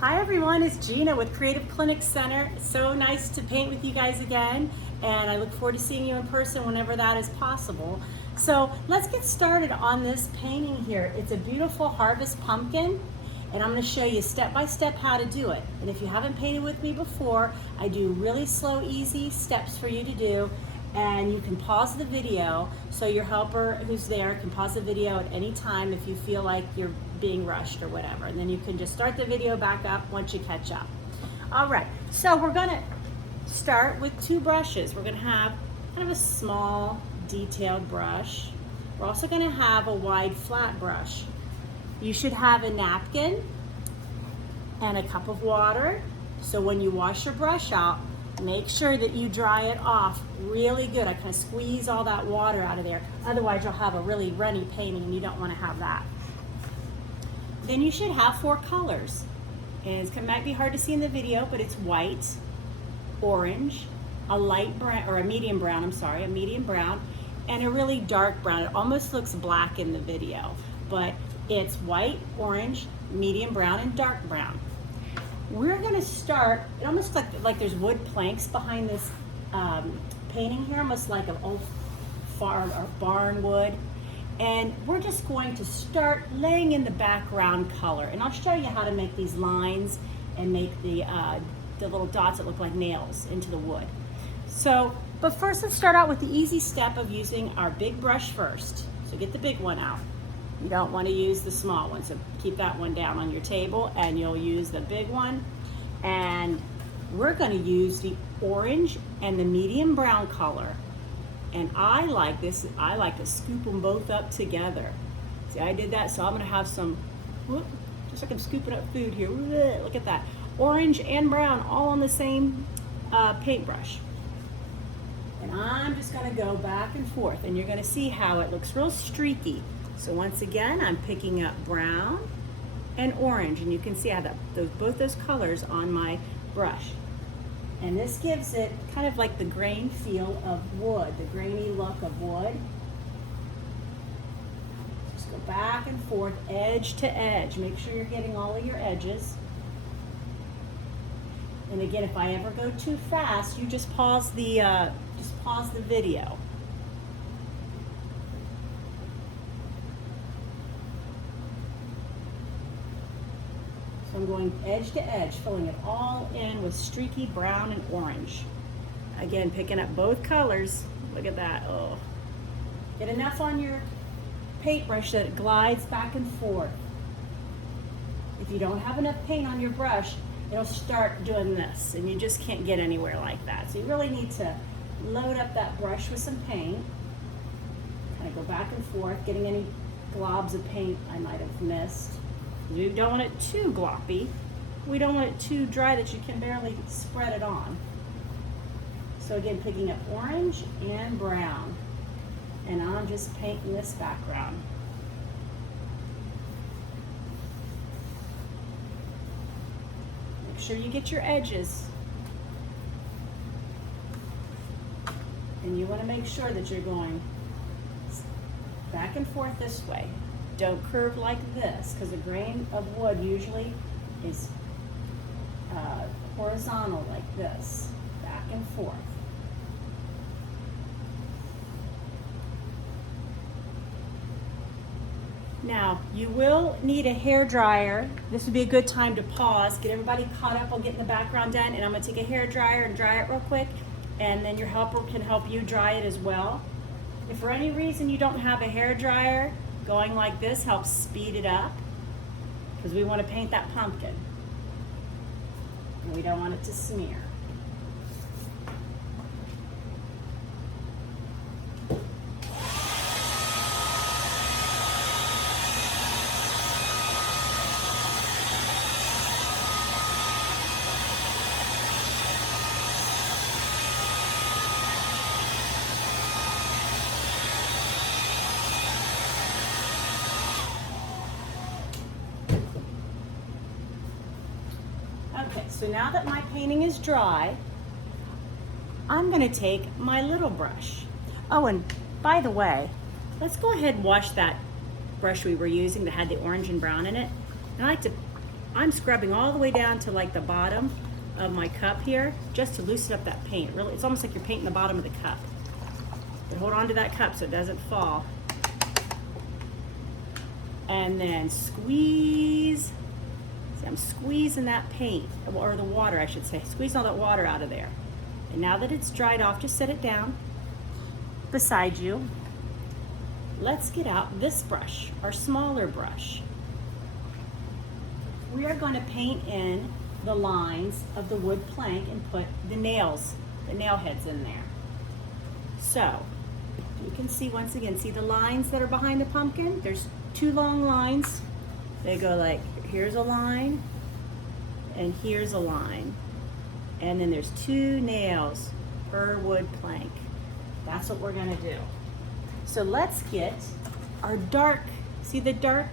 Hi everyone, it's Gina with Creative Clinic Center. It's so nice to paint with you guys again, and I look forward to seeing you in person whenever that is possible. So let's get started on this painting here. It's a beautiful harvest pumpkin, and I'm going to show you step by step how to do it. And if you haven't painted with me before, I do really slow, easy steps for you to do, and you can pause the video so your helper who's there can pause the video at any time if you feel like you're being rushed or whatever, and then you can just start the video back up once you catch up. All right, so we're gonna start with two brushes. We're gonna have kind of a small detailed brush. We're also gonna have a wide flat brush. You should have a napkin and a cup of water, so when you wash your brush out, make sure that you dry it off really good. I kind of squeeze all that water out of there. Otherwise, you'll have a really runny painting, and you don't want to have that. Then you should have 4 colors. And it might be hard to see in the video, but it's white, orange, a light brown, or a medium brown, a medium brown, and a really dark brown. It almost looks black in the video, but it's white, orange, medium brown, and dark brown. We're gonna start, it almost looks like there's wood planks behind this painting here, almost like an old farm or barn wood. And we're just going to start laying in the background color. And I'll show you how to make these lines and make the little dots that look like nails into the wood. So, but first let's start out with the easy step of using our big brush first. So get the big one out. You don't want to use the small one, so keep that one down on your table, and you'll use the big one. And we're going to use the orange and the medium brown color. And I like this, I like to scoop them both up together. See, I did that, so I'm going to have some, just like I'm scooping up food here. Look at that. Orange and brown all on the same paintbrush. And I'm just going to go back and forth, and you're going to see how it looks real streaky. So once again, I'm picking up brown and orange, and you can see I have both those colors on my brush. And this gives it kind of like the grain feel of wood, the grainy look of wood. Just go back and forth, edge to edge. Make sure you're getting all of your edges. And again, if I ever go too fast, you just pause the video. So I'm going edge to edge, filling it all in with streaky brown and orange. Again, picking up both colors. Look at that. Oh. Get enough on your paintbrush that it glides back and forth. If you don't have enough paint on your brush, it'll start doing this, and you just can't get anywhere like that. So you really need to load up that brush with some paint. Kind of go back and forth, getting any globs of paint I might have missed. We don't want it too gloppy. We don't want it too dry that you can barely spread it on. So again, picking up orange and brown. And I'm just painting this background. Make sure you get your edges. And you want to make sure that you're going back and forth this way. Don't curve like this, because a grain of wood usually is horizontal like this, back and forth. Now, you will need a hair dryer. This would be a good time to pause, get everybody caught up on getting the background done, and I'm going to take a hair dryer and dry it real quick, and then your helper can help you dry it as well. If for any reason you don't have a hair dryer, going like this helps speed it up, because we want to paint that pumpkin and we don't want it to smear. Okay, so now that my painting is dry, I'm going to take my little brush. Oh, and by the way, let's go ahead and wash that brush we were using that had the orange and brown in it. And I like to I'm scrubbing all the way down to like the bottom of my cup here, just to loosen up that paint. Really, it's almost like you're painting the bottom of the cup. But hold on to that cup so it doesn't fall. And then squeeze. See, I'm squeezing that paint, or the water I should say, squeezing all that water out of there. And now that it's dried off, just set it down beside you. Let's get out this brush, our smaller brush. We are going to paint in the lines of the wood plank and put the nails, the nail heads in there. So, you can see once again, see the lines that are behind the pumpkin? There's two long lines. They go like, here's a line, and here's a line. And then there's two nails per wood plank. That's what we're gonna do. So let's get our dark, see the dark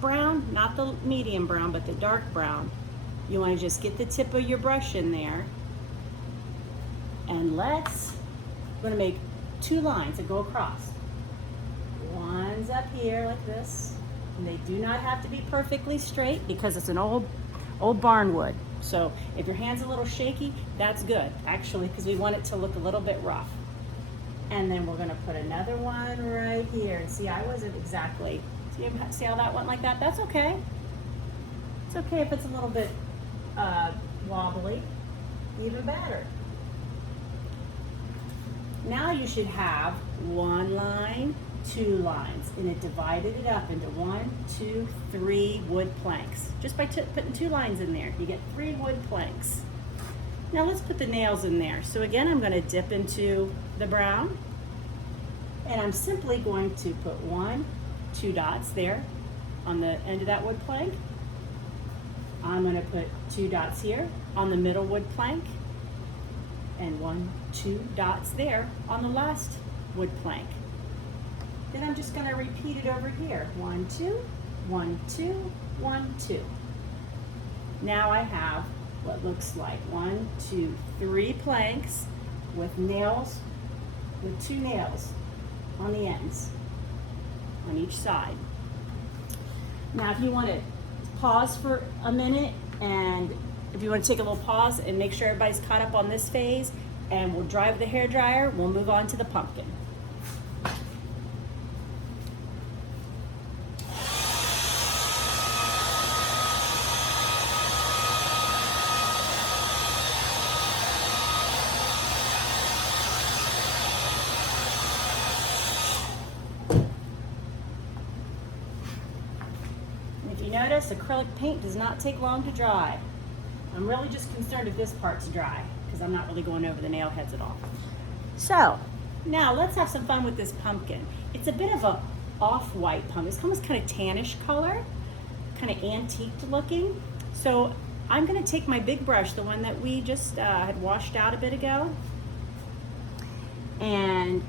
brown? Not the medium brown, but the dark brown. You wanna just get the tip of your brush in there. And we're gonna make two lines that go across. One's up here like this. And they do not have to be perfectly straight because it's an old barn wood. So if your hand's a little shaky, that's good, actually, because we want it to look a little bit rough. And then we're gonna put another one right here. And see, I wasn't exactly, see how that went like that? That's okay. It's okay if it's a little bit wobbly, even better. Now you should have one line, two lines, and it divided it up into 1, 2, 3 wood planks. Just by putting two lines in there, you get 3 wood planks. Now let's put the nails in there. So again, I'm gonna dip into the brown, and I'm simply going to put 1, 2 dots there on the end of that wood plank. I'm gonna put 2 dots here on the middle wood plank, and 1, 2 dots there on the last wood plank. Then I'm just gonna repeat it over here. 1, 2, 1, 2, 1, 2. Now I have what looks like 1, 2, 3 planks with nails, with 2 nails on the ends, on each side. Now if you wanna pause for a minute, and if you wanna take a little pause and make sure everybody's caught up on this phase, and we'll dry with the hairdryer, we'll move on to the pumpkin. Notice acrylic paint does not take long to dry. I'm really just concerned if this part's dry because I'm not really going over the nail heads at all. So now let's have some fun with this pumpkin. It's a bit of a off-white pumpkin. It's almost kind of tannish color, kind of antiqued looking. So I'm gonna take my big brush, the one that we just had washed out a bit ago, and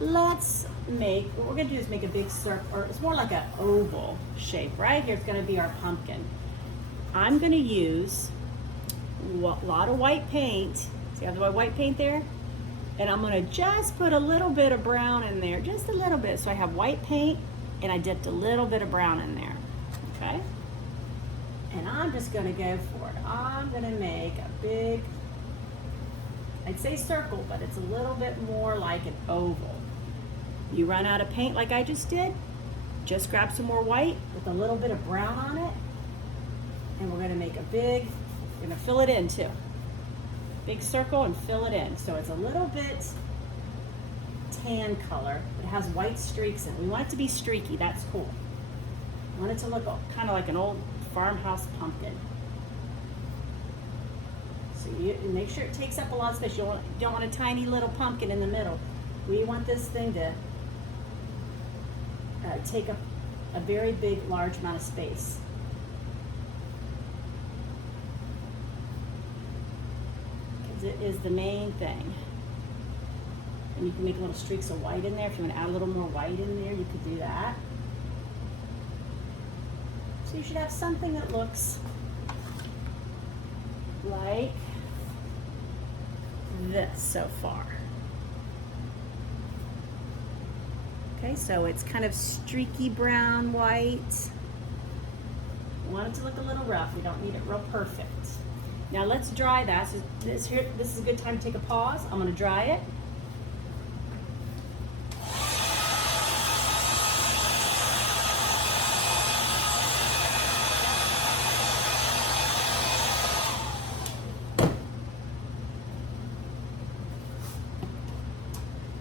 what we're gonna do is make a big circle, or it's more like an oval shape. Right here, it's gonna be our pumpkin. I'm gonna use a lot of white paint. See how the white paint there? And I'm gonna just put a little bit of brown in there, just a little bit. So I have white paint, and I dipped a little bit of brown in there, okay? And I'm just gonna go for it. I'm gonna make a big, I'd say circle, but it's a little bit more like an oval. You run out of paint like I just did, just grab some more white with a little bit of brown on it, and we're gonna make a big, we're gonna fill it in too. Big circle and fill it in. So it's a little bit tan color, but it has white streaks in it. We want it to be streaky, that's cool. We want it to look kind of like an old farmhouse pumpkin. So you make sure it takes up a lot of space. You don't want a tiny little pumpkin in the middle. We want this thing to take up a very big, large amount of space. Because it is the main thing. And you can make little streaks of white in there. If you want to add a little more white in there, you could do that. So you should have something that looks like this so far. Okay, so it's kind of streaky brown white. want it to look a little rough. We don't need it real perfect. Now let's dry that. So this is a good time to take a pause. I'm going to dry it.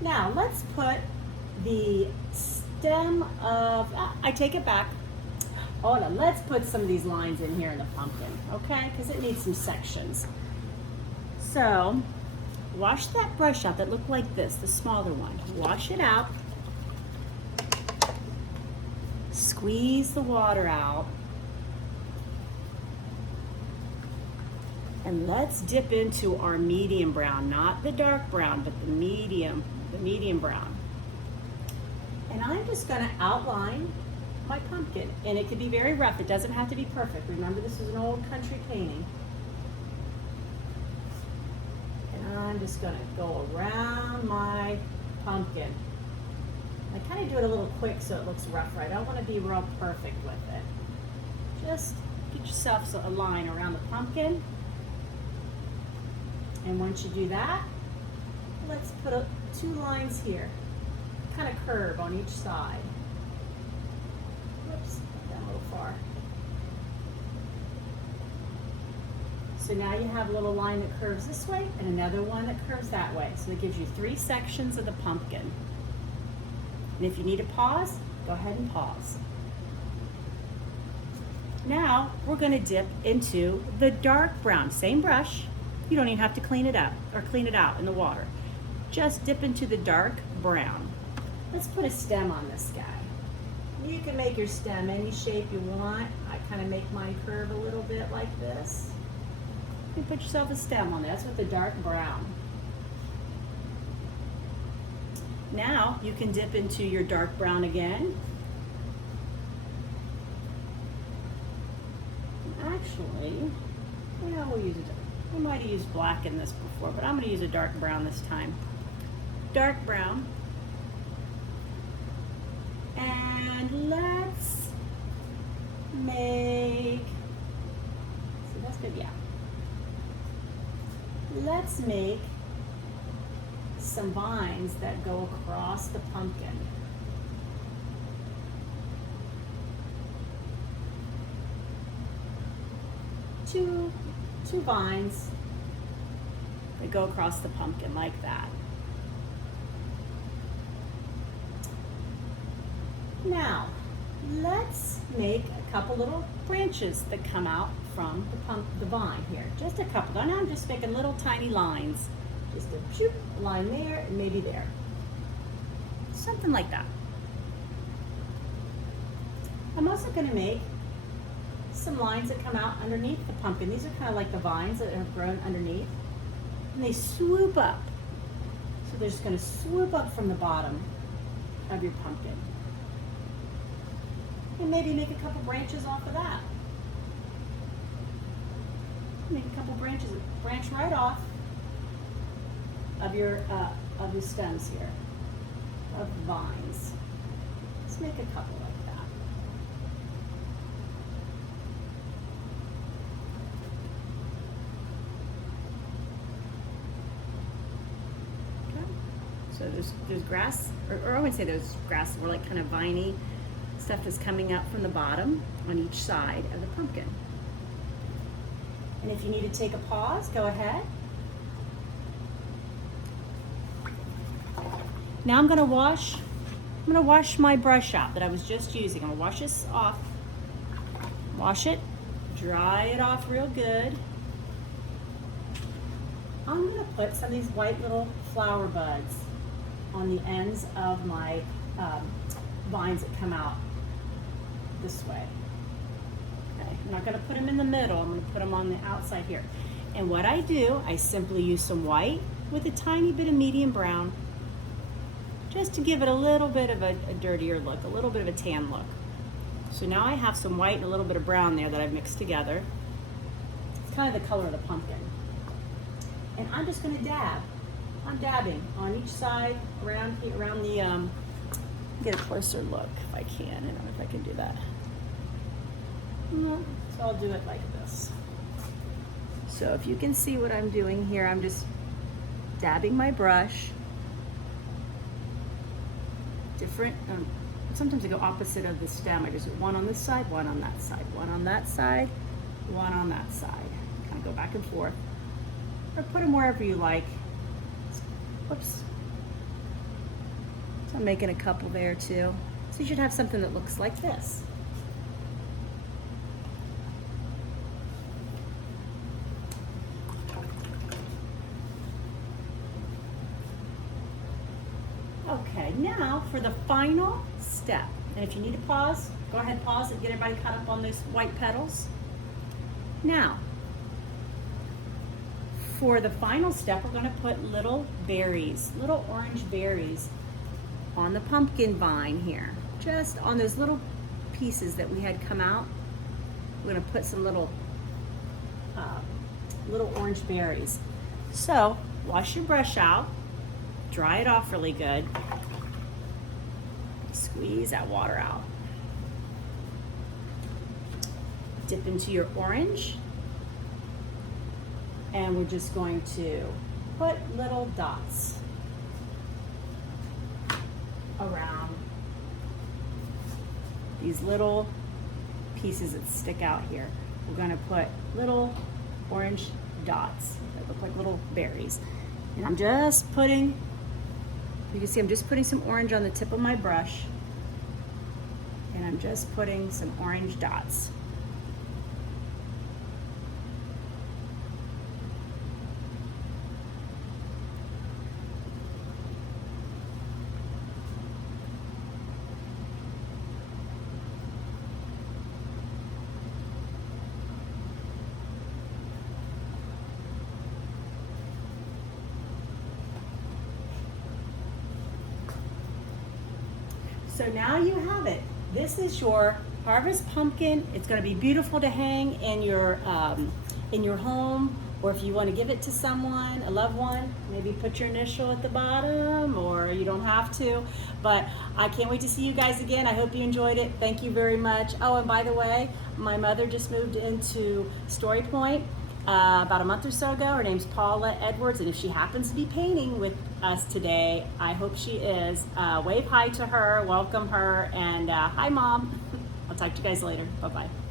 Now let's put the stem of, I take it back. Hold on, let's put some of these lines in here in the pumpkin, okay? Because it needs some sections. So, wash that brush out that looked like this, the smaller one. Wash it out. Squeeze the water out. And let's dip into our medium brown, not the dark brown, but the medium brown. And I'm just gonna outline my pumpkin. And it could be very rough, it doesn't have to be perfect. Remember, this is an old country painting. And I'm just gonna go around my pumpkin. I kind of do it a little quick so it looks rougher. I don't want to be real perfect with it. Just get yourself a line around the pumpkin. And once you do that, let's put 2 lines here, kind of curve on each side. Whoops, down a little far. So now you have a little line that curves this way and another one that curves that way. So that gives you 3 sections of the pumpkin. And if you need to pause, go ahead and pause. Now we're going to dip into the dark brown, same brush. You don't even have to clean it up or clean it out in the water. Just dip into the dark brown. Let's put a stem on this guy. You can make your stem any shape you want. I kind of make mine curve a little bit like this. You put yourself a stem on there. That's with the dark brown. Now you can dip into your dark brown again. Actually, yeah, we'll use it. I might have used black in this before, but I'm going to use a dark brown this time. Dark brown. And let's make, so that's good, yeah. Let's make some vines that go across the pumpkin. Two vines that go across the pumpkin like that. Now, let's make a couple little branches that come out from the vine here. Just a couple. Now I'm just making little tiny lines. Just a shoot, line there and maybe there. Something like that. I'm also going to make some lines that come out underneath the pumpkin. These are kind of like the vines that have grown underneath. And they swoop up. So they're just going to swoop up from the bottom of your pumpkin. And maybe make a couple branches off of that. Make a couple branches, branch right off of your stems here, of vines. Let's make a couple like that. Okay. So there's grass, or I would say there's grass, more like kind of viney stuff that's coming up from the bottom on each side of the pumpkin. And if you need to take a pause, go ahead. Now I'm gonna wash my brush out that I was just using. I'm gonna wash this off. Wash it, dry it off real good. I'm gonna put some of these white little flower buds on the ends of my vines that come out this way. Okay, I'm not gonna put them in the middle, I'm gonna put them on the outside here. And what I do, I simply use some white with a tiny bit of medium brown, just to give it a little bit of a dirtier look, a little bit of a tan look. So now I have some white and a little bit of brown there that I've mixed together. It's kind of the color of the pumpkin. And I'm just gonna dab. I'm dabbing on each side around here, around the, get a closer look if I can. I don't know if I can do that. So I'll do it like this. So if you can see what I'm doing here, I'm just dabbing my brush. Different, sometimes I go opposite of the stem. I just do one on this side, one on that side, one on that side, one on that side. Kind of go back and forth. Or put them wherever you like. Whoops. So I'm making a couple there too. So you should have something that looks like this. Okay, now for the final step. And if you need to pause, go ahead, pause and get everybody caught up on those white petals. Now, for the final step, we're going to put little berries, little orange berries on the pumpkin vine here. Just on those little pieces that we had come out, we're going to put some little orange berries. So, wash your brush out. Dry it off really good. Squeeze that water out. Dip into your orange. And we're just going to put little dots around these little pieces that stick out here. We're going to put little orange dots that look like little berries. And I'm just putting, you can see I'm just putting some orange on the tip of my brush, and I'm just putting some orange dots. So now you have it. This is your harvest pumpkin. It's going to be beautiful to hang in your home, or if you want to give it to someone, a loved one, maybe put your initial at the bottom, or you don't have to. But I can't wait to see you guys again. I hope you enjoyed it. Thank you very much. Oh, and by the way, my mother just moved into StoryPoint about a month or so ago. Her name's Paula Edwards, and if she happens to be painting with us today, I hope she is. Wave hi to her, welcome her, and hi, Mom. I'll talk to you guys later. Bye-bye.